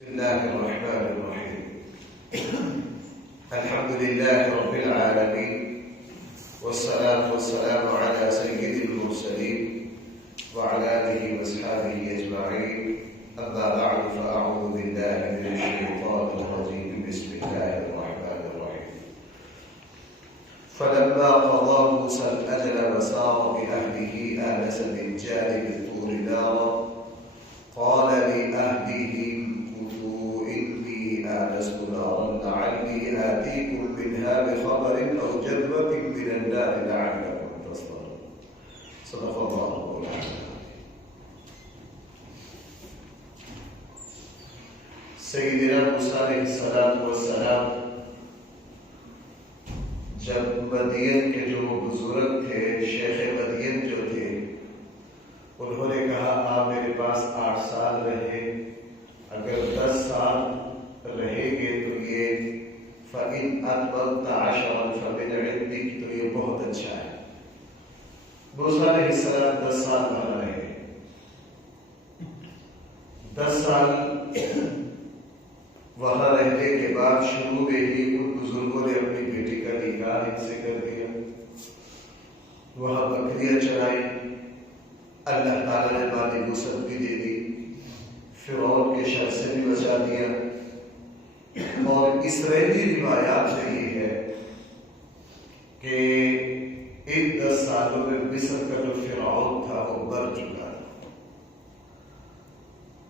بسم الله الرحمن الرحيم. الحمد لله رب العالمين، والصلاة والسلام على سيد المرسلين وعلى آله وأصحابه أجمعين. أما بعد فأعوذ بالله من الشيطان الرجيم. بسم الله الرحمن الرحيم. فلما قضى موسى الأجل وسار بأهله آنس من جانب الطور نارا قال لأهلهم آنست نارا لعلي آتيكم منها بخبر أو جذوة من النار لعلكم تصطلون. صدق الله العظيم. سیدنا موسیٰ علیہ السلام جب مدین کے جو بزرگ تھے، شیخ مدین جو تھے، انہوں نے کہا آپ میرے پاس 8 سال رہے، اگر 10 سال رہیں گے تو یہ فَإِنْ أَتْمَمْتَ عَشْرًا فَمِنْ عِنْدِكَ، تو یہ بہت اچھا ہے۔ موسیٰ علیہ السلام 10 سال وہاں رہے۔ 10 سال وہاں رہنے کے بعد شروع میں ہی ان بزرگوں نے اپنی بیٹی کا نکاح ان سے کر دیا، وہاں بکریاں چرائیں، اللہ تعالیٰ نے مالی وسعت بھی دے دی، فرعون کے شر سے بھی بچا دیا۔ اور اسرائیلی روایات میں یہ ہے کہ ان 10 سالوں میں مصر کا جو فرعون تھا وہ مر چکا تھا۔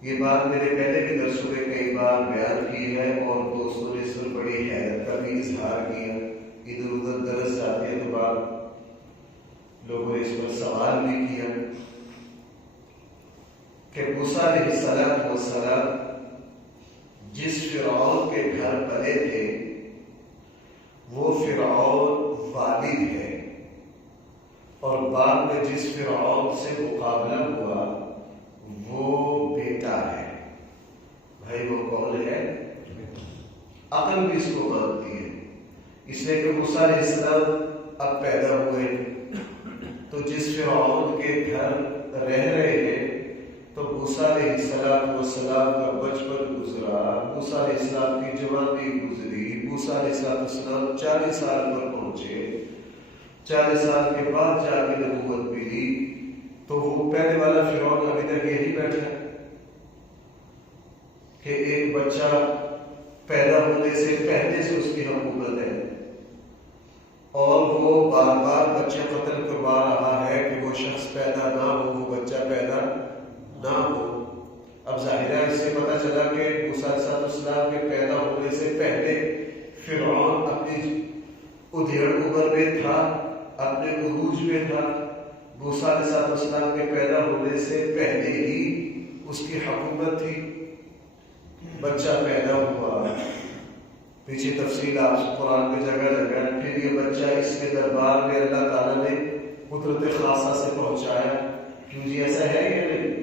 یہ بات میرے پہلے بھی درسوں میں کئی بار بیان کی ہے، اور دوستوں نے اس پر بڑی حیرت کا بھی اظہار کیا۔ ادھر ادھر درس جاتے ہیں تو بعد لوگوں نے اس پر سوال بھی کیا کہ موسیٰ علیہ السلام جس فرعون کے گھر پلے تھے وہ فرعون والد ہے، اور بعد میں جس فرعون سے مقابلہ ہوا وہ بیٹا ہے۔ بھائی وہ کون ہے؟ عقل بھی اس کو مانتی ہے، اس لیے کہ موسیٰ علیہ السلام اب پیدا ہوئے تو جس فرعون کے گھر رہ رہے ہیں تو موسیٰ علیہ السلام کا بچپن گزرا، موسیٰ علیہ السلام کی جوانی گزری، موسیٰ علیہ السلام 40 سال پر پہنچے، 40 سال کے بعد جا کے نبوت ملی، تو وہ پہلے والا فرعون ابھی تک یہی بیٹھا ہے کہ ایک بچہ پیدا ہونے سے پہلے سے اس کی حکومت ہے، اور وہ بار بار بچے قتل کروا رہا ہے کہ وہ شخص پیدا نہ ہو، وہ بچہ پیدا نہ ہو۔ اب ظاہر ہے اس سے پتہ چلا کہ موسیٰ علیہ السلام کے پیدا ہونے سے پہلے فرعون اپنی ادھیڑ عمر میں تھا، اپنے عروج میں تھا۔ موسیٰ علیہ السلام کے پیدا ہونے سے پہلے ہی اس کی حکومت تھی۔ بچہ پیدا ہوا، پیچھے تفصیل آپ قرآن میں جگہ جگہ، پھر یہ بچہ اس کے دربار میں اللہ تعالیٰ نے قدرت خاصہ سے پہنچایا۔ کیوں جی ایسا ہے یا نہیں؟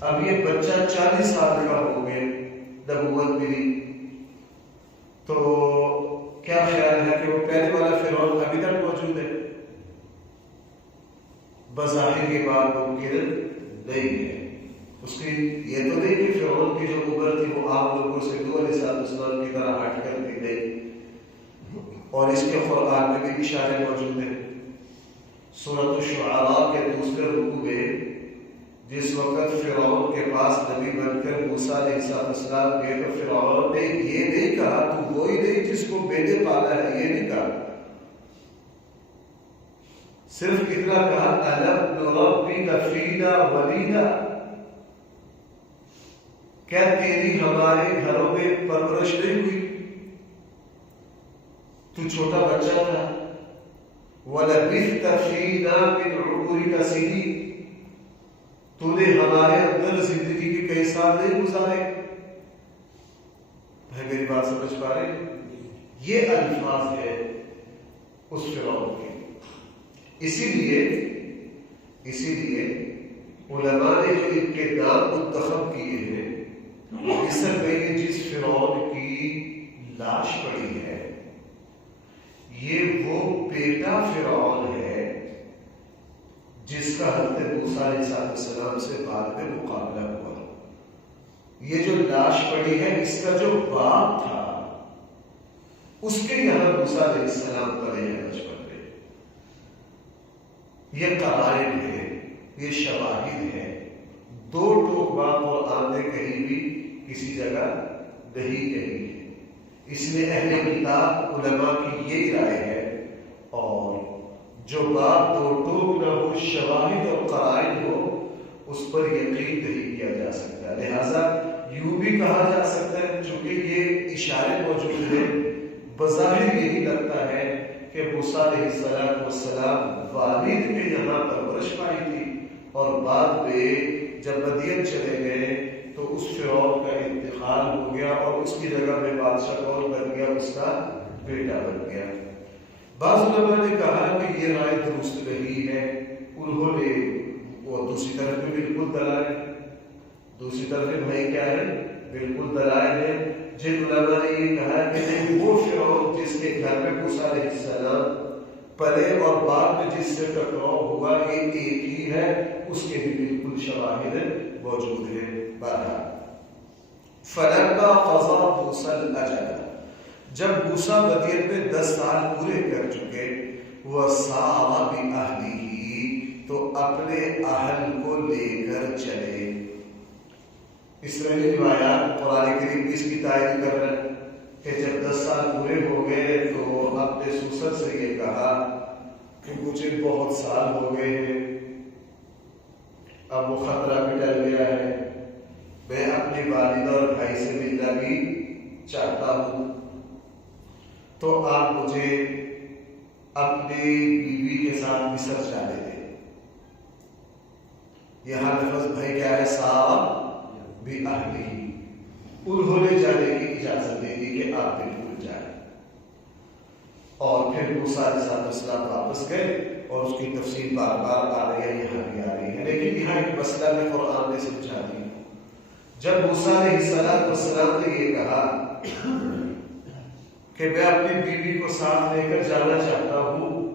اب یہ بچہ 40 سال کا ہو گئے، نبوت ملی، تو کیا خیال ہے کہ وہ پہلے والا فرعون ابھی تک موجود ہے؟ بظاہر یہ بات ممکن نہیں ہے۔ اس کی یہ تو نہیں کہ فرعون کی جو عمر تھی وہ عام لوگوں سے نوح علیہ السلام کی طرح ہٹ کر دی نہیں، اور اس کے قرآن میں بھی اشارے موجود ہیں۔ سورۃ الشعراء کے دوسرے رکوع میں جس وقت فرعون کے پاس نبی بن کر موسیٰ علیہ السلام گئے تو فرعون نے یہ نہیں کہا تو وہی نہیں جس کو میں نے پالا ہے، یہ نہیں کہا، صرف اتنا کہا أَلَمْ نُرَبِّكَ فِينَا وَلِيدًا، کیا تیری ہمارے گھروں میں پرورش نہیں ہوئی؟ تو چھوٹا بچہ تھا۔ وَلَبِثْتَ فِينَا مِنْ عُمُرِكَ سِنِينَ، تو نے ہمارے اندر زندگی کے کئی سال نہیں گزارے۔ ہے میری بات سمجھ پا رہے؟ یہ الفاظ ہے اس فرعون کے۔ اسی لیے علماء نے جو ان کے نام منتخب کیے ہیں، مصر میں جس فرعون کی لاش پڑی ہے یہ وہ بیٹا فرعون ہے جس کا حضرت موسیٰ علیہ السلام سے بعد میں مقابلہ ہوا۔ یہ جو لاش پڑی ہے اس کا جو باپ تھا اس کے یہاں موسیٰ علیہ السلام پڑے ہیں بچپن میں. یہ قرائن ہے، یہ شواہد ہے. دو ٹوک بات قرآن نے کہیں بھی کسی جگہ نہیں کہی ہے. اس لیے اہل کتاب علماء کی یہ رائے ہے، اور جو بات دو ٹوک نہ ہو، شواہد اور قرائن ہو، اس پر یقین نہیں کیا جا سکتا. لہذا یوں بھی کہا جا سکتا ہے، چونکہ یہ اشارے موجود ہیں، بظاہر یہی لگتا ہے کہ موسیٰ علیہ السلام والد کے یہاں پرورش پائی تھی، اور بعد میں جب مدین چلے گئے تو اس فرعون کا انتقال ہو گیا اور اس کی جگہ میں بادشاہ کون بن گیا؟ اس کا بیٹا بن گیا. بعض علماء نے کہا کہ یہ رائے درست نہیں ہے. انہوں نے وہ دوسری طرف بھی بالکل دلائل، دوسری طرف بھائی کیا ہے؟ بالکل دلائل ہے. جن علماء نے یہ کہا کہ نہیں، وہ فرعون جس کے گھر میں موسیٰ علیہ السلام پلے اور بعد میں جس سے ٹکراؤ ہوا یہ ایک ہی ہے، اس کے بھی بالکل شواہد موجود ہیں. بہرحال فلما قضى موسى الأجل، جب موسیٰ مدین میں 10 سال پورے کر چکے، وسار بأہلہ، تو اپنے اہل کو لے کر چلے. اسرائیلی روایات قرآن کریم بھی اس کی تائید کر رہے ہیں کہ جب 10 سال پورے ہو گئے تو اپنے سسر سے یہ کہا کہ مجھے بہت سال ہو گئے ہیں، اب وہ خطرہ بھی ٹل گیا ہے، میں اپنی والدہ اور بھائی سے ملنا بھی چاہتا ہوں، تو آپ مجھے اپنی بیوی کے ساتھ مصر جانے دیں. یہاں لفظ بھائی کیا ہے؟ صاحب بھی اہلی، انہوں نے جانے کی اجازت دے دی کہ آپ بالکل جائیں. اور پھر موسیٰ علیہ السلام واپس گئے، اور اس کی تفصیل بار بار آ رہی ہے، یہاں بھی آ رہی ہے. لیکن یہاں ایک مسئلہ میں قرآن نے سمجھا دی. جب موسیٰ علیہ السلام نے یہ کہا کہ میں اپنی بیوی کو ساتھ لے کر جانا چاہتا ہوں،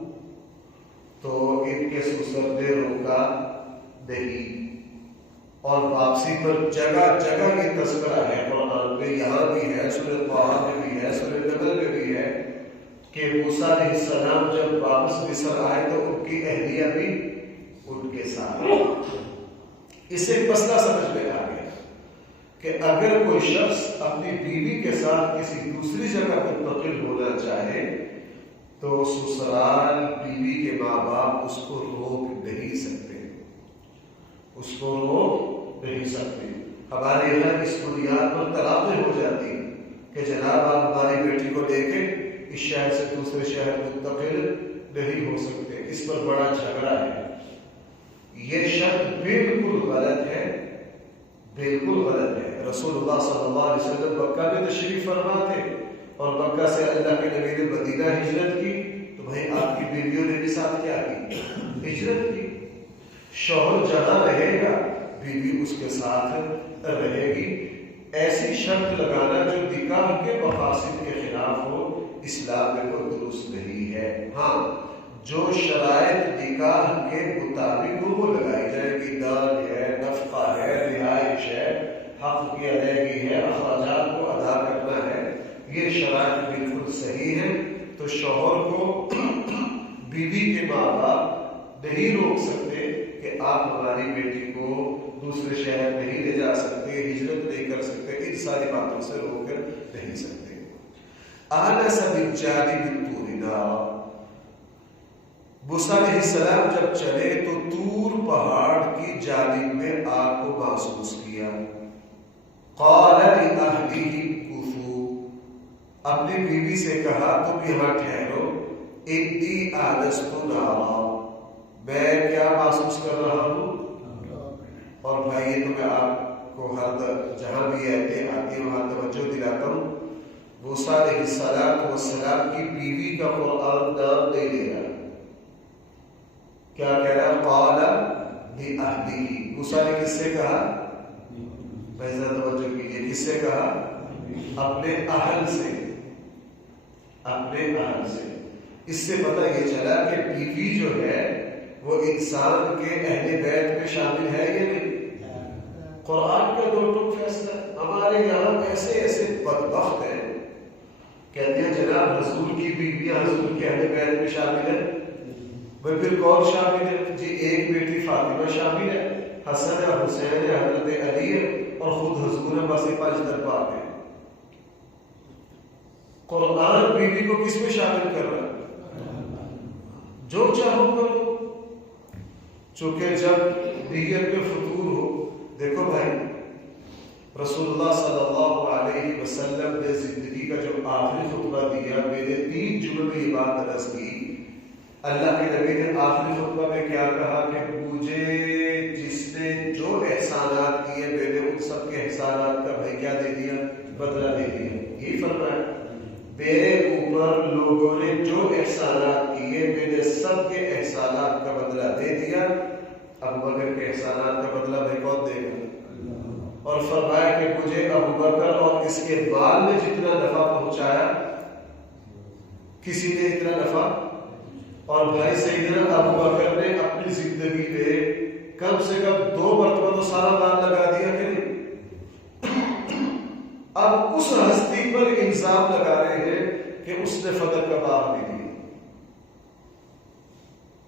تو ان کے سسر نے روکا نہیں. اور واپسی پر جگہ جگہ یہ تذکرہ ہے قرآن میں، یہاں بھی ہے، سورۃ طٰہٰ میں بھی ہے، سورۃ نمل میں بھی ہے کہ موسیٰ علیہ السلام جب واپس مصر آئے تو ان کی اہلیہ بھی ان کے ساتھ. اس سے ایک مسئلہ سمجھ میں آ گیا کہ اگر کوئی شخص اپنی بیوی کے ساتھ کسی دوسری جگہ منتقل ہونا چاہے تو سسرال بیوی کے ماں باپ اس کو روک نہیں سکتے، اس کو روک نہیں سکتے. ہمارے یہاں اس بنیاد پر طلاقیں ہو جاتی ہیں کہ جناب آپ ہماری بیٹی کو لے کے اس شہر سے دوسرے شہر منتقل نہیں ہو سکتے. اس پر بڑا جھگڑا ہے. یہ شرط بالکل غلط ہے، بالکل غلط ہے. رسول اللہ صلی اللہ علیہ وسلم مکہ میں تشریف فرما تھے، اور مکہ سے اللہ کے نبی نے مدینہ ہجرت کی، تو بھائی آپ کی بیویوں نے بھی ساتھ کیا کی؟ ہجرت کی. شوہر جہاں رہے گا بیوی اس کے ساتھ رہے گی. ایسی شرط لگانا جو نکاح کے مقاصد کے خلاف ہو، اسلام میں کوئی درست نہیں ہے. ہاں، جو شرائط نکاح کے مطابق ہو وہ لگائی جائے گی. دان ہے، نفقہ ہے، رہائش ہے، حق کی ادائیگی ہے، اخراجات کو ادا کرنا ہے، یہ شرائط بالکل صحیح ہے. تو شوہر کو بیوی کے ماں باپ نہیں روک سکتے کہ آپ ہماری بیٹی کو دوسرے شہر نہیں لے جا سکتے، ہجرت نہیں کر سکتے، ان ساری باتوں سے روک نہیں سکتے. آنس من جانب الطور نارا، موسیٰ علیہ السلام جب چلے تو طور پہاڑ کی جانب میں آگ کو محسوس کیا. قال لأهله كثوا، اپنی بیوی سے کہا تم یہاں ٹھہرو. انی آنست نارا، میں کیا محسوس کر رہا ہوں؟ اور بھائی یہ تو میں آپ کو ہر جہاں بھی آتی ہے وہاں توجہ دلاتا ہوں. موسیٰ علیہ السلام کی بیوی کا قرآن نام نہیں لے رہا. کیا کہہ رہا؟ قال لأهله. موسیٰ نے کس سے کہا؟ بھائی توجہ کیجیے، کس سے کہا؟ اپنے اہل سے، اپنے اہل سے. اس سے پتہ یہ چلا کہ بیوی جو ہے وہ انسان کے اہل بیت میں شامل ہے یا نہیں؟ قرآن کا دو ٹوک فیصلہ ہے. ہمارے یہاں ایسے ایسے بدبخت ہیں کہتے ہیں جناب حضور کی بیویاں حضور کے اہل بیت میں شامل ہیں. بھائی پھر کون شامل ہے؟ جی ایک بیٹی فاطمہ شامل ہے، حسن ہے، حسین ہے، حضرت علی ہے، اور خود حضور ہے. بس 5 دربار ہے. قرآن بیوی کو کس میں شامل کر رہا ہے؟ جو چاہو کرو. چونکہ جب نیت میں فطور ہو. دیکھو بھائی رسول اللہ صلی اللہ علیہ وسلم نے زندگی کا جو آخری خطبہ دیا، میرے 3 جملے میں یہ بات درج کی. اللہ کے نبی نے آخری خطبہ میں کیا کہا کہ مجھے جس نے جو احسانات کیے میں نے ان سب کے احسانات کا بھائی کیا دے دیا؟ بدلہ دے دیا. یہی فرمایا میرے اوپر لوگوں نے جو احسانات کیے میں نے سب کے احسانات کا بدلہ دے دیا. ابو بکر کے احسانات کا بدلہ میں کون دے گا؟ اور فرمایا کہ مجھے ابو بکر اور اس کے بال نے جتنا نفع پہنچایا کسی نے اتنا نفع. اور بھائی سیدنا ابو بکر نے اپنی زندگی میں کم سے کم 2 مرتبہ تو سارا بال لگا دیا کہ نہیں. اب اس ہستی پر الزام لگا رہے ہیں کہ اس نے فضل کا باب بھی دیا.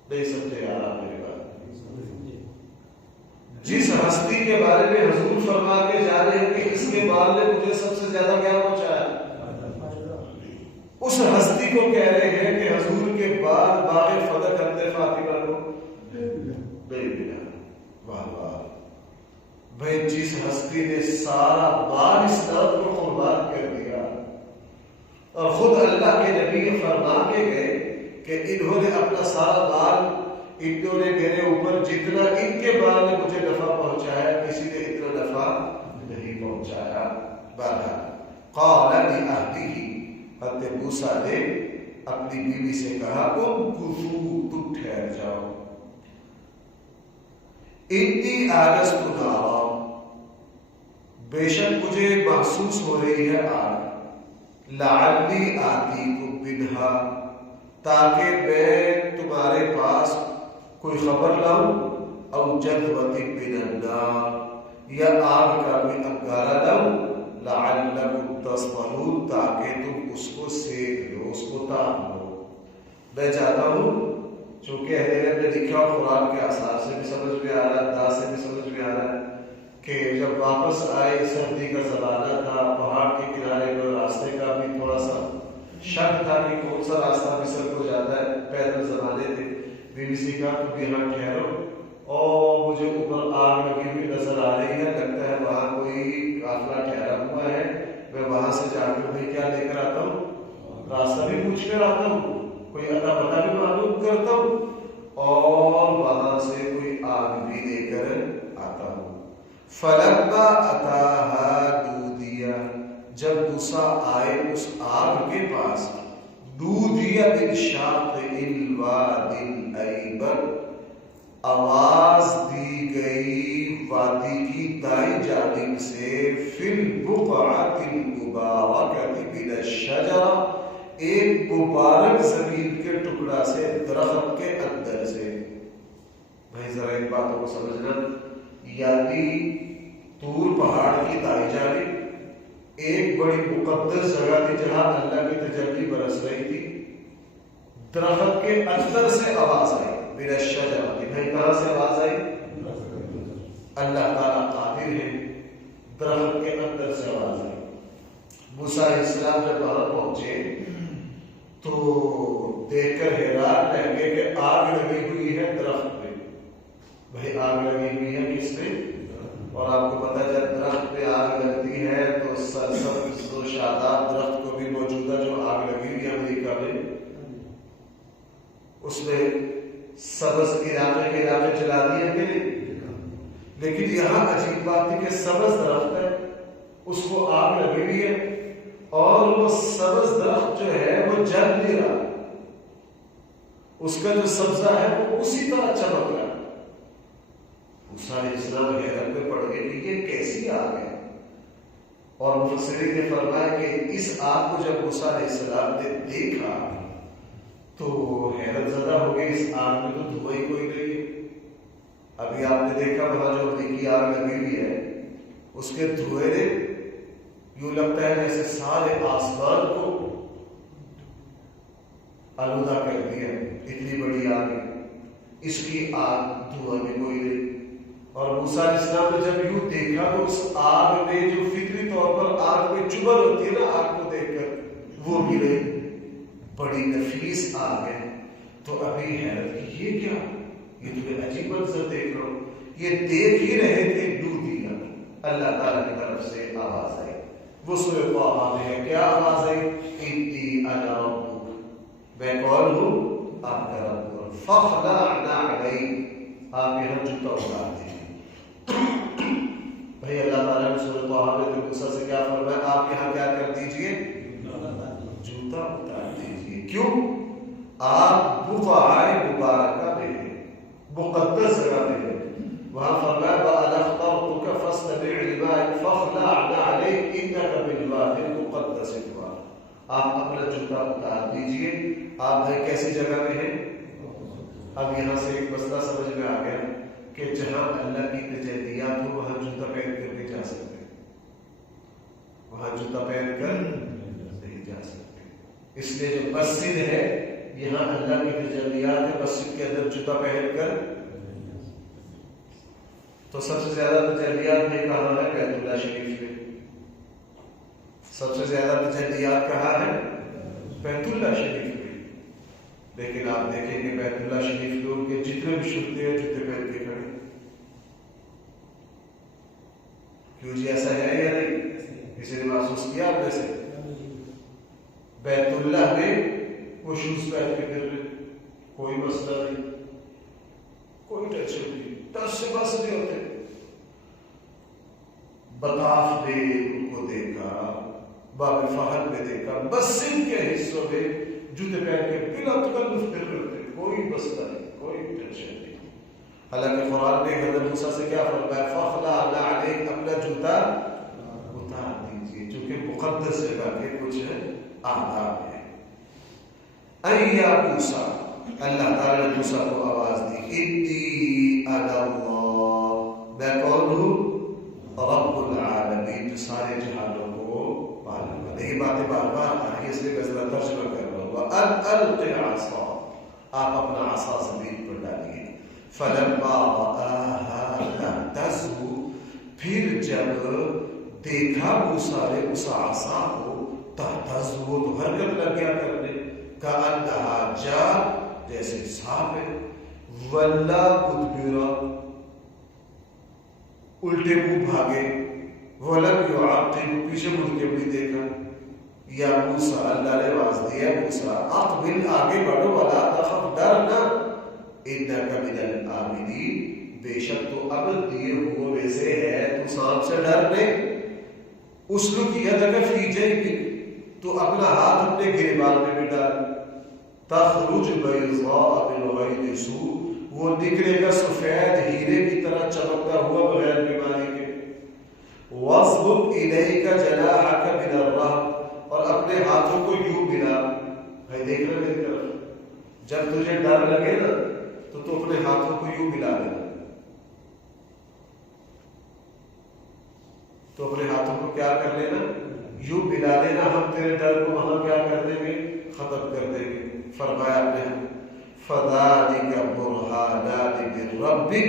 نہیں سمجھے یار آپ میری بات؟ جس ہستی کے بارے میں حضور فرما کے جا رہے ہیں کہ اس کے بال نے مجھے سب سے زیادہ کیا پہنچایا، اس ہستی کو کہہ رہے ہیں کہ حضور کے بعد باغ فدق حضرت فاطمہ کو نہیں ملا. واہ واہ بھائی جس ہستی نے سارا مال اسلام کو قربان کر دیا اور خود اللہ کے نبی فرما کے گئے کہ انہوں نے اپنا سارا مال، انہوں نے میرے اوپر جتنا ان کے بال نے مجھے نفع پہنچایا کسی نے اتنا نفع نہیں پہنچایا. بہرحال قال لأهله، حضرت موسیٰ نے اپنی بیوی سے کہا تم ٹھہر جاؤ. انی آنست نارا، بے شک مجھے محسوس ہو رہی ہے آگ. لعلی آتیکم منہا، تاکہ میں تمہارے پاس کوئی خبر لاؤں. او جذبۃ من النار، یا آگ کا کوئی انگارہ لاؤں. لعلکم تصطلون، تاکہ تم اس کو سیک لو، اس کو تاپ لو. میں چاہتا ہوں چونکہ اہل نے لکھا اور قرآن کے آثار سے بھی سمجھ میں آ رہا ہے، انداز سے بھی سمجھ میں آ رہا ہے کہ جب واپس آئے سردی کا زمانہ تھا، پہاڑ کے کنارے میں راستے کا بھی تھوڑا سا شک تھا کہ کون سا راستہ مصر کو جاتا ہے. پیدل زمانے تھے. بیوی سے کہا تم یہاں ٹھہرو اور مجھے اوپر آگ لگی ہوئی نظر آ رہی ہے، لگتا ہے وہاں کوئی قافلہ ٹھہرا ہوا ہے. میں وہاں سے جا کر میں کیا لے کر آتا ہوں، راستہ بھی پوچھ کر آتا ہوں، کوئی اتا پتا بھی معلوم کرتا ہوں، اور وہاں سے کوئی آگ بھی لے کر آتا ہوں. فلما اتاها دودیا، جب موسیٰ آئے اس آگ کے پاس، دودیا من شاط الوادی الایمن، آواز دی گئی وادی کی دائیں جانب سے، فی البقعۃ المبارکۃ من الشجرہ، ایک مبارک زمین کے ٹکڑا سے، درخت کے اندر سے. بھائی ذرا ایک باتوں کو سمجھنا، یعنی طور پہاڑ کی دائیں جانب ایک بڑی مقدس جگہ تھی جہاں اللہ کی تجلی برس رہی تھی. درخت کے اندر سے آواز آئی، من الشجرہ. بھائی کہاں سے آواز آئی؟ اللہ تعالیٰ قادر ہے. درخت کے اندر سے آواز آئی. موسیٰ علیہ السلام جب وہاں پہنچے تو دیکھ کر حیران رہ گئے کہ آگ لگی ہوئی ہے درخت پہ. بھائی آگ لگی ہوئی ہے کس پہ؟ اور آپ کو پتہ جب درخت پہ آگ لگتی ہے تو سرسبز و شاداب درخت کو بھی موجودہ جو آگ لگی ہوئی ہے امریکہ میں، اس میں سبز علاقے کے علاقے جلا دیے کہ نہیں. لیکن یہاں عجیب بات ہے کہ سبز درخت ہے، اس کو آگ لگی ہوئی ہے، اور وہ سبز درخت جو ہے وہ جل نہیں رہا، اس کا جو سبزہ ہے وہ اسی طرح چمک رہا. موسیٰ علیہ السلام حیرت میں پڑ گئے کہ یہ کیسی آگ ہے. اور مفسرین نے فرمایا کہ اس آگ کو جب موسیٰ علیہ السلام نے دیکھا تو حیرت زدہ ہو گئی. اس آگ میں تو دھواں ہی کوئی نہیں ہے. ابھی آپ نے دیکھا وہاں جو امریکی آگ لگی ہوئی ہے اس کے دھوئے نے یوں لگتا ہے جیسے سارے آسمان کو آلودہ کر دیا، اتنی بڑی آگ ہے، اس کی آگ دھواں میں کوئی نہیں۔ اور موسیٰ علیہ السلام نے جب یوں دیکھا تو اس آگ میں جو فطری طور پر آگ میں چبھن ہوتی ہے نا آگ کو دیکھ کر، وہ بھی نہیں، بڑی نفیس آگ ہے۔ تو ابھی حیرت کی یہ کیا، یہ تو عجیب منظر دیکھ رہا ہوں۔ یہ دیکھ ہی رہے تھے، دور دیا اللہ تعالیٰ کی طرف سے آواز آئی۔ وہ سورۃ طٰہٰ میں ہے، کیا آواز آئی؟ انی انا ربک، میں کون ہوں؟ آپ کا رب ہوں۔ فاخلع نعلیک، آپ یہاں جوتا اتار دیجیے۔ بھائی اللہ تعالیٰ نے سورۃ طٰہٰ میں تو موسیٰ سے کیا فرمایا؟ آپ یہاں کیا کر دیجیے؟ جوتا اتار دیجیے۔ کیوں؟ آپ بقعہ مبارکہ میں ہیں، مقدس جگہ میں ہیں۔ وہاں فرمایا وَأَنَا اخْتَرْتُكَ فَاسْتَمِعْ لِمَا فَاخْلَعْ نَعْلَيْكَ إِنَّكَ بِالْوَادِ الْمُقَدَّسِ طُوًى۔ آپ اپنا جوتا اتار دیجیے۔ آپ بھائی کیسی جگہ میں ہیں؟ اب یہاں سے ایک مسئلہ سمجھ میں آ گیا کہ جہاں اللہ کی تجلیات ہو وہاں جوتا پہن کر نہیں جا سکتے، وہاں جوتا پہن کر نہیں جا سکتے۔ اس لیے جو مسجد ہے یہاں اللہ کی تجلیات ہے، مسجد کے اندر جوتا پہن کر۔ تو سب سے زیادہ تجلیات میں کہاں ہے؟ بیت اللہ شریف میں۔ سب سے زیادہ تجلیات کہاں ہے؟ بیت اللہ شریف میں۔ لیکن آپ دیکھیں کہ بیت اللہ شریف لوگ کے جتنے بھی شرطے ہیں جوتے پہن کے کھڑے، کیوں جی ایسا ہے یا نہیں؟ کسی نے محسوس کیا آپ میں سے؟ بیت اللہ میں وہ شوز پہن کے پھر رہے، کوئی مسئلہ نہیں، کوئی ٹینشن نہیں، ٹچ سے بس نہیں ہوتے۔ بطاف میں ان کو دیکھا، باب فہد میں دیکھا، مسجد کے حصوں میں جوتے پہن کے بلا تکلف پھر رہتے، کوئی مسئلہ نہیں، کوئی ٹینشن نہیں۔ حالانکہ قرآن نے حضرت موسیٰ سے کیا فرمایا؟ فاخلع نعلیک، اپنا جوتا اتار دیجیے، جو کہ مقدس جگہ کے کچھ آداب ہیں۔ اے یا موسیٰ، اللہ تعالیٰ نے موسیٰ کو آواز دی، انی انا اللہ، میں کون ہوں؟ رب العالمین، جو سارے جہانوں کو پالنے والا۔ یہ باتیں بار بار آ رہی ہے اس لیے میں ذرا ترجمہ کر رہا ہوں۔ وَأَنْ أَلْقِ عَصَاكَ، آپ اپنا عصا زمین پر ڈالیے۔ فَلَمَّا رَآهَا لَمْ تَزِغْ، پھر جب دیکھا موسیٰ نے اس عصا کو، تہتز، وہ تو حرکت لگ گیا کرنے، کَأَنَّهَا جَانٌ، جیسے سانپ ہے، وَلَّا مُدْبِرًا، الٹے منہ بھاگے، وَلَمْ يُعَقِّبْ، پیچھے مڑ کے بھی دیکھا۔ یا موسیٰ، اللہ نے آواز دی، ہے موسیٰ اقبل، آگے بڑھو، وَلَا تَخَفْ، ڈرنا، إِنَّكَ مِنَ الْآمِنِينَ، بے شک تو امن دیے ہوئے میں سے ہے، تو سانپ سے ڈر لے۔ اسلک یدک فی جیبک، تو اپنا ہاتھ اپنے گریبان میں بھی ڈال، تخرج بیضاء من غیر سوء، وہ نکلے گا سفید ہیرے کی طرح چمکتا ہوا بغیر بیماری کے۔ وَاصْبُبْ إِلَيْكَ جَنَاحَكَ مِنَ الرَّهْبِ، اور اپنے ہاتھوں کو یوں ملا، بھائی دیکھ رہے میری طرف، جب تجھے ڈر لگے نا تو تو اپنے ہاتھوں کو یوں ملا لینا، تو اپنے ہاتھوں کو کیا کر لینا؟ یوں ملا لینا، ہم تیرے ڈر کو وہاں کیا کر دیں گے؟ ختم کر دیں گے۔ فرمایا نے فَذَلِكَ بُرْهَانَانِ مِن رَبِّكَ،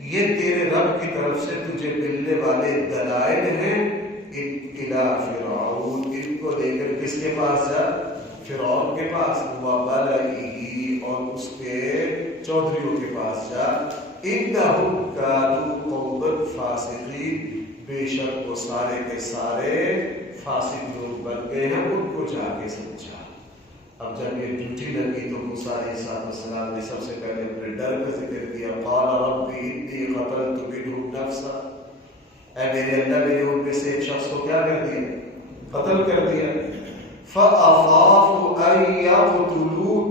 یہ تیرے رب کی طرف سے تجھے ملنے والے دلائل ہیں، إِلَى فِرْعَوْنَ، ان کو لے کر کس کے پاس جا؟ فرعون کے پاس، وَمَلَئِهِ، اور اس کے چودھریوں کے پاس جا، إِنَّهُمْ كَانُوا قَوْمًا فَاسِقِينَ، بے شک وہ سارے کے سارے فاسق لوگ بن گئے ہیں، ان کو جا کے سمجھا۔ اب جب یہ ڈیوٹی لگی تو موسیٰ علیہ السلام نے سب سے پہلے اپنے ڈر کا ذکر کیا، قال رب انی قتلت منهم نفسا، اے میرے اللہ، میں نے ان میں سے ایک شخص کو کیا کر دیا؟ قتل کر دیا۔ فاخاف ان یقتلون،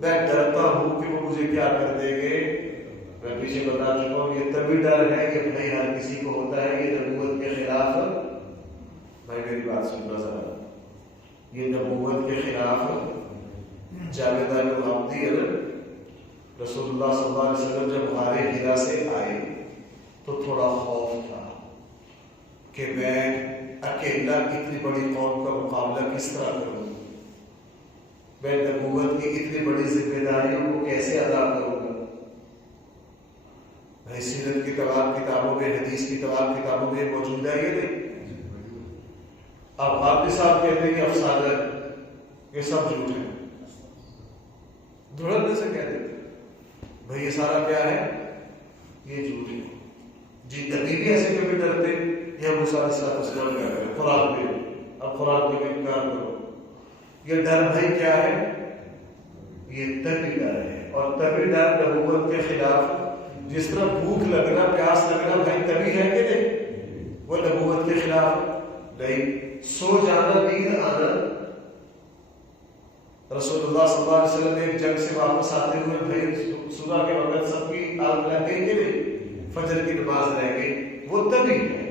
میں ڈرتا ہوں کہ وہ مجھے کیا کر دیں گے۔ میں پیچھے بتا چکا ہوں یہ تبھی ڈر ہے کہ بھائی ہر کسی کو ہوتا ہے، یہ نبوت کے خلاف، بھائی میری بات سننا ذرا، یہ نبوت کے خلاف جاوید الحمدی ہے نا، رسول اللہ صلی اللہ علیہ وسلم جب غار حرا سے آئے تو تھوڑا خوف تھا، کہ میں اکیلا اتنی بڑی قوم کا مقابلہ کس طرح کروں، میں نبوت کی اتنی بڑی ذمہ داریوں کو کیسے ادا کروں گا۔ بھائی سیرت کی تمام کتابوں میں، حدیث کی تمام کتابوں میں موجود ہے یہ نہیں۔ اب آپ بھی صاحب کہتے ہیں کہ افسانہ یہ سب جھوٹ ہے، دھڑکنے سے کہہ دیتے بھائی یہ سارا کیا ہے، یہ جھوٹ ہے۔ جی نبی بھی ایسے کبھی ڈرتے یا موسیٰ علیہ السلام کیا کرے قرآن میں، اب قرآن میں انکار کرو۔ یہ ڈر بھائی کیا ہے، یہ طبعی ڈر ہے، اور طبعی ڈر نبوت کے خلاف۔ جس طرح بھوک لگنا، پیاس لگنا بھائی طبعی ہے کہ نہیں، وہ نبوت کے خلاف نہیں۔ سو جانا، نیند آنا، رسول اللہ صلی اللہ علیہ وسلم ایک جنگ سے واپس آتے ہوئے بھائی صبح کے وقت سب کی آنکھ لگ گئی کہ نہیں، فجر کی نماز رہ گئی، وہ طبعی ہے۔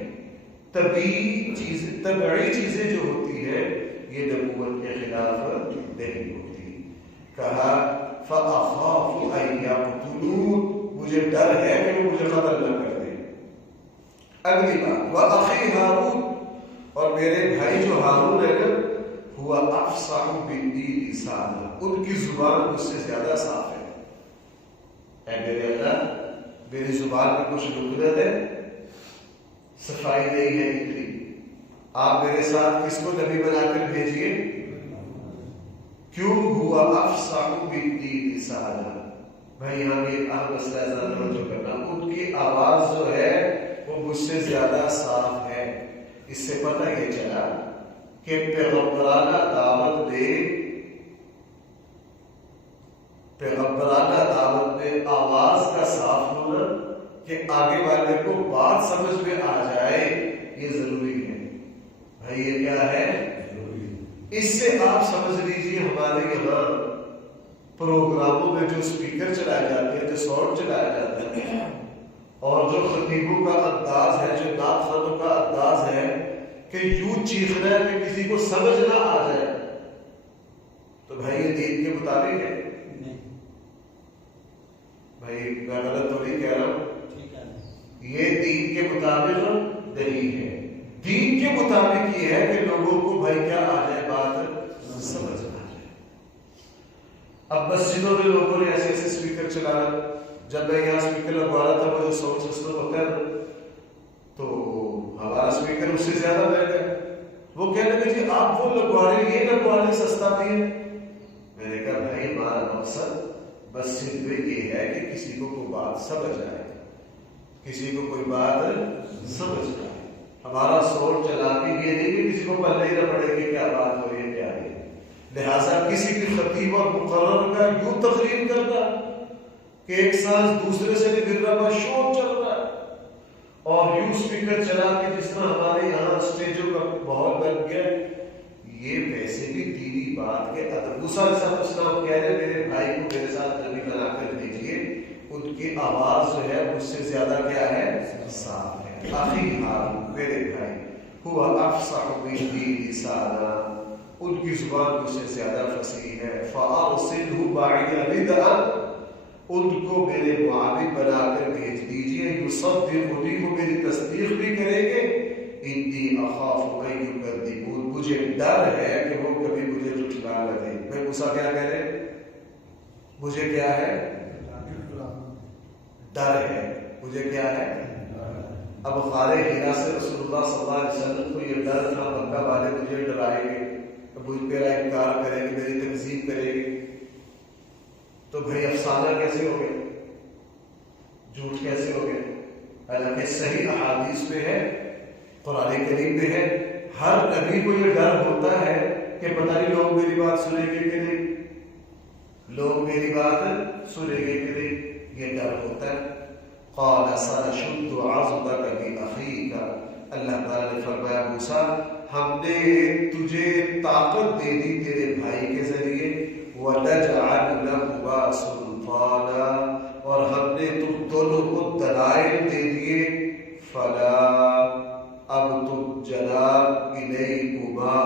طبعی چیزیں جو ہوتی ہے یہ نبوت کے خلاف نہیں ہوتی۔ کہا فَأَخَافُ أَن يَقْتُلُونِ، مجھے ڈر ہے کہ وہ مجھے قتل نہ کر دیں۔ اگلی بات وَأَخِي ہارون، اور میرے بھائی جو ہارون ہے نا، ہوا افصح منی لسانا، ان کی زبان مجھ سے زیادہ صاف ہے۔ اے میرے اللہ، میری زبان میں کچھ لغت ہے، صفائی نہیں ہے اتنی، آپ میرے ساتھ کس کو نبی بنا کر بھیجیے؟ کیوں؟ ہوا افصح منی لسانا۔ بھائی یہاں بھی ایک اہم مسئلہ ذرا توجہ کرنا، ان کی آواز جو ہے وہ مجھ سے زیادہ صاف ہے۔ اس سے پتہ یہ چلا کہ پیغمبرانہ دعوت میں آواز کا صاف ہونا، کہ آگے والے کو بات سمجھ میں آ جائے، یہ ضروری ہے۔ بھائی یہ کیا ہے؟ اس سے آپ سمجھ لیجیے ہمارے یہاں پروگراموں میں جو اسپیکر چلائے جاتے ہیں، جو ساؤنڈ چلایا جاتا ہے، اور جو خطیبوں کا انداز ہے، جو نعت خوانوں کا انداز ہے کہ یوں چیخنا ہے کہ کسی کو سمجھ نہ آ جائے، تو بھائی یہ دین کے مطابق ہے؟ بھائی میں غلط تو نہیں کہہ رہا ہوں، یہ دین کے مطابق نہیں ہے۔ دین کے مطابق یہ ہے کہ لوگوں کو بھائی کیا آ جائے، بات سمجھ آ جائے۔ اب مسجدوں میں لوگوں نے ایسے ایسے اسپیکر چلانا، جب میں یہاں اسپیکر لگوا رہا تھا، وہ جو ساؤنڈ سسٹم ہوتا ہے تو ہمارا اسپیکر اس سے زیادہ مہنگا ہے، وہ کہنے لگے جی آپ وہ لگوا رہے، یہ لگوا رہے، سستا بھی ہے۔ میں نے کہا بھائی ہمارا مقصد بس صرف یہ ہے کہ کسی کو کوئی بات سمجھ آئے، کسی کو کوئی بات سمجھ آئے۔ ہمارا سوچ چلا کے یہ نہیں کہ کسی کو پلے ہی نہ پڑے کہ کیا بات ہو رہی ہے، کیا ہے۔ لہٰذا کسی بھی خطیب اور مقرر کا یوں تقریر کرنا کہ ایک سانس دوسرے سے نہیں گر رہا، بس شور چل رہا ہے، اور یوں اسپیکر چلا کے جس طرح ہمارے یہاں اسٹیجوں کا ماحول بن گیا، یہ ویسے بھی دینی بات کے ادب۔ موسیٰ علیہ السلام کہہ رہے میرے بھائی کو میرے ساتھ نبی بنا کر بھیجیے، ان کی آواز جو ہے مجھ سے زیادہ کیا ہے، صاف ہے۔ اخی ہارون، میرے بھائی، ہوا افصح منی لسانا، ان کی زبان مجھ سے زیادہ فصیح ہے۔ فارسلہ معی ردا، ان کو میرے معاون بنا کر بھیج دیجیے، یصدقنی، وہ میری تصدیق بھی کریں گے، انی اخاف ان یکذبون، مجھے ڈر ہے کہ وہ کبھی مجھے جھٹلا نہ دیں۔ میں موسیٰ کیا کہہ رہے، مجھے کیا ہے، ڈر ہے، مجھے کیا ہے۔ اب غار حرا سے رسول اللہ صلی اللہ علیہ وسلم کو یہ ڈر تھا مکہ والے مجھے ڈرائیں گے، مجھ میرا انکار کریں گے، میری تکذیب کریں گے، تو بھائی افسانہ کیسے ہو گئے، جھوٹ کیسے ہو گئے؟ حالانکہ صحیح احادیث میں ہے، قرآن کریم میں ہے، ہر نبی کو یہ ڈر ہوتا ہے کہ پتہ نہیں لوگ میری بات سنیں گے کہ نہیں، لوگ میری بات سنیں گے کہ نہیں، یہ ڈر ہوتا ہے۔ قال سنشد عضدك بأخيك، اللہ تعالیٰ نے فرمایا موسیٰ ہم نے تجھے طاقت دے دی تیرے بھائی کے ذریعے، وَنَجْعَلُ لَكُمَا سُلْطَانًا، اور ہم نے تم دونوں کو دلائل دے دیے، فَلَا، اب تم جناب الیکما،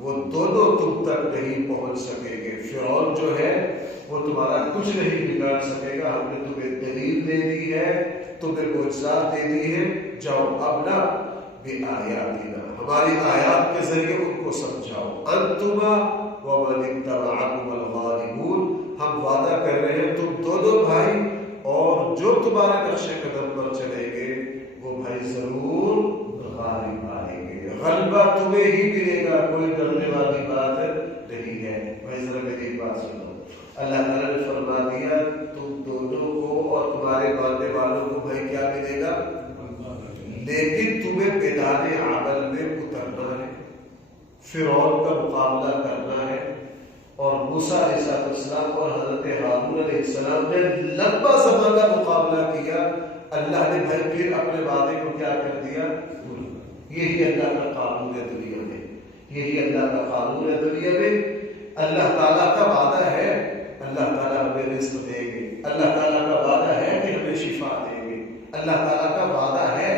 وہ دونوں تم تک نہیں پہنچ سکیں گے۔ فرعون جو ہے وہ تمہارا کچھ نہیں بگاڑ سکے گا، ہم نے تمہیں دلیل دے دی ہے، تمہیں معجزات دے دی ہے، جاؤ اب نہ بِآيَاتِنَا، ہماری آیات کے ذریعے ان کو سمجھاؤ. أَنْتُمَا وَمَنِ اتَّبَعَكُمَ الْغَالِبُونَ، ہم وعدہ کر رہے ہیں تم دونوں بھائی اور جو تمہارے نقش قدم پر چلیں گے وہ بھائی ضرور غالب آئیں گے. غلبہ تمہیں ہی ملے گا، کوئی ڈرنے والی بات نہیں ہے. بھائی ذرا میری بات سنو. اللہ تعالیٰ نے فرما دیا تم دونوں کو اور تمہارے ماننے والوں کو بھائی کیا ملے گا، لیکن تمہیں میدان عمل میں اترنا ہے، فرعون کا مقابلہ کرنا ہے. اور موسیٰ علیہ السلام اور حضرت ہارون علیہ السلام نے لمبا زمانہ مقابلہ کیا. اللہ نے بھائی پھر اپنے وعدے کو کیا کر دیا. یہی اللہ کا قانون ہے دنیا میں، یہی اللہ کا قانون ہے دنیا میں. اللہ تعالیٰ کا وعدہ ہے اللہ تعالیٰ ہمیں رزق دیں گے، اللہ تعالیٰ کا وعدہ ہے کہ ہمیں شفا دیں گے، اللہ تعالیٰ کا وعدہ ہے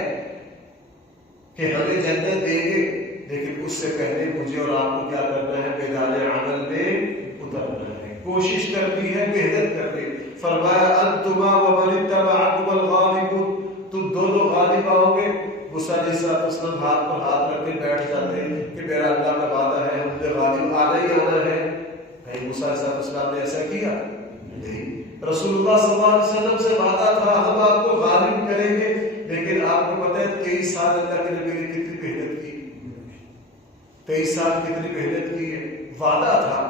کہ ہمیں جنت دیں گے. لیکن اس سے پہلے مجھے اور آپ کو کیا کرنا ہے، میدان عمل میں اترنا ہے، کوشش کرنی ہے، محنت کرنی. فرمایا انتما ومن اتبعکم الغالبون، تم دونوں غالب آؤ گے. موسیٰ علیہ السلام ہاتھ پر ہاتھ رکھ کے بیٹھ جاتے ہیں کہ میرا اللہ کا وعدہ ہے، ہم نے غالب آنا ہی آنا ہے. موسیٰ علیہ السلام نے ایسا کیا نہیں. رسول اللہ صلی اللہ علیہ وسلم سے وعدہ تھا ہم آپ کو غالب کریں گے، لیکن آپ کو پتہ ہے 23 سال اللہ کے نبی نے کتنی محنت کی، 23 سال کتنی محنت کی ہے. وعدہ تھا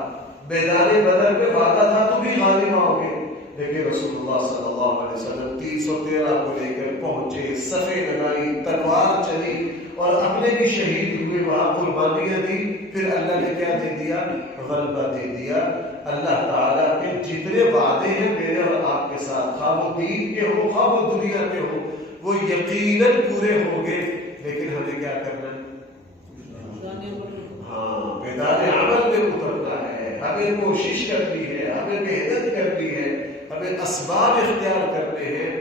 میدان بدر میں، وعدہ تھا تم بھی غالب آؤ گے. لیکن رسول اللہ صلی اللہ علیہ وسلم 313 کو لے کر پہنچے، صفیں لگائی، تلوار چلی اور اپنے بھی شہید ہوئے، وہاں قربانیاں دی. پھر اللہ نے کیا دے دیا، غلبہ دے دیا. اللہ تعالیٰ کے جتنے وعدے ہیں میرے اور آپ کے ساتھ، خواہ وہ دین کے ہو خواہ وہ دنیا کے ہو، وہ یقیناً پورے ہوں گے. لیکن ہمیں کیا کرنا ہے، ہاں میدان عمل میں اترنا ہے، ہمیں کوشش کرنی ہے، ہمیں محنت کرنی ہے، ہمیں اسباب اختیار کرنے ہیں.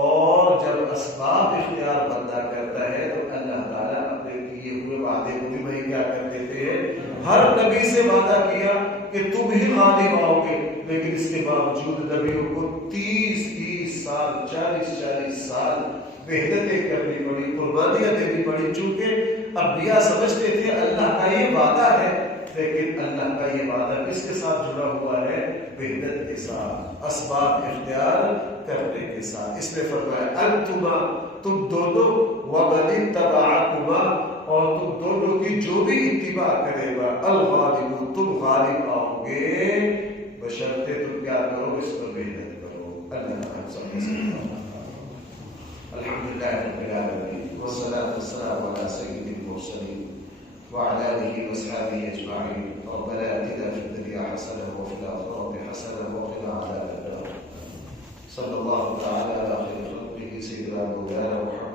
اور جب اسباب اختیار بندہ کرتا ہے تو اللہ تعالیٰ اپنے کیے ہوئے وعدے کو بھی وہی کیا کر دیتے ہیں. ہر نبی سے وعدہ کیا کہ تم ہی غالب آؤ گے، لیکن اس کے باوجود نبیوں کو 30 سال 40 سال محنتیں کرنی پڑی، قربانیاں دینی پڑی. چونکہ انبیاء سمجھتے تھے اللہ کا یہ وعدہ ہے، لیکن اللہ کا یہ وعدہ کس کے ساتھ جڑا ہوا ہے، محنت کے ساتھ، اسباب اختیار کرنے کے ساتھ. اس نے فرمایا انتما، تم دونوں، ومن اتبعکما، اور تم دونوں کی جو بھی اتباع کرے گا، الغالبون، تم غالب آؤ گے، بشرطے تم کیا کرو، اس پر محنت کرو. اللہ تعالیٰ سب کو سمجھا. الحمدللہ رب العالمین والصلاة والسلام على سید المرسلین وعلى آله وصحبه أجمعين. ربنا آتنا في الدنيا حسنة وفي الآخرة حسنة وقنا عذاب النار. صلى الله تعالى على خير خلقه سيدنا مولانا محمد